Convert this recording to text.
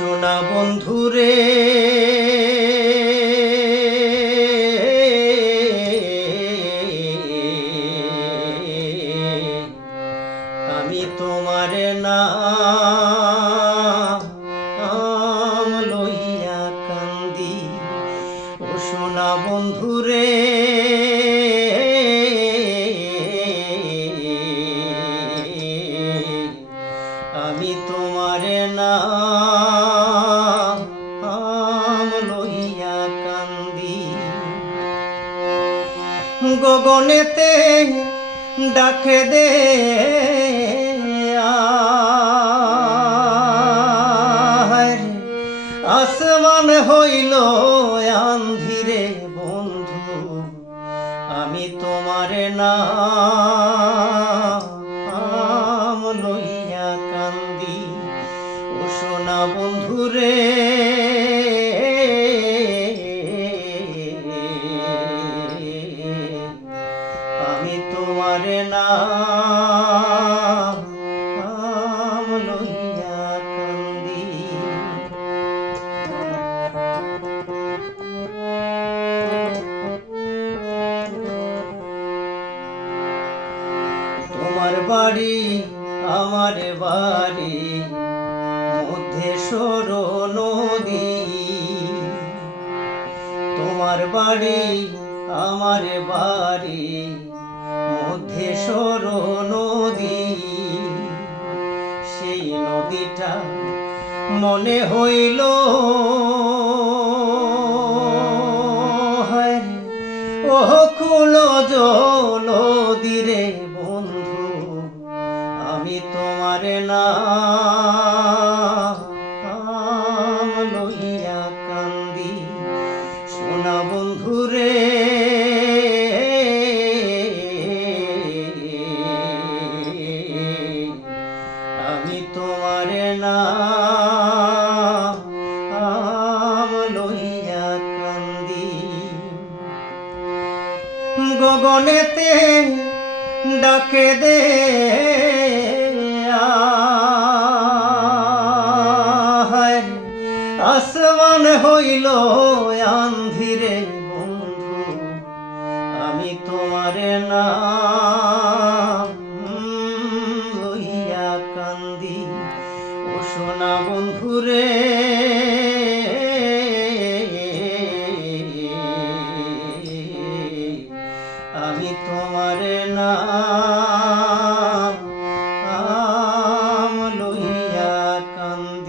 সোনা বন্ধুরে আমি তোমার নাম লইয়া কান্দি। ও সোনা বন্ধুরে আমি তোমার নাম লইয়া কান্দি। গগনেতে ডাকে দে আসমান হইল আন্ধিরে বন্ধু, আমি তোমার নাম লইয়া কান্দি। ও সোনা বন্ধুরে আমি তোমার নাম লইয়া কান্দি। তোমার বাড়ি আমার বাড়ি মধ্যে সর নদী, তোমার বাড়ি আমার বাড়ি মধ্যে সর নদী। সেই নদীটা মনে হইল ও কুল জলদিরে বন্ধু, আমি তোমার নাম লইয়া কান্দি। সোনা বন্ধুরে আমি তোমার নাম লইয়া কান্দি। গগনেতে ডাকে দে আসমান হইল আন্ধিরে বন্ধু, আমি তোমার নাম লইয়া কান্দি। ও সোনা বন্ধুরে আমি তোমার নাম লইয়া কান্দি।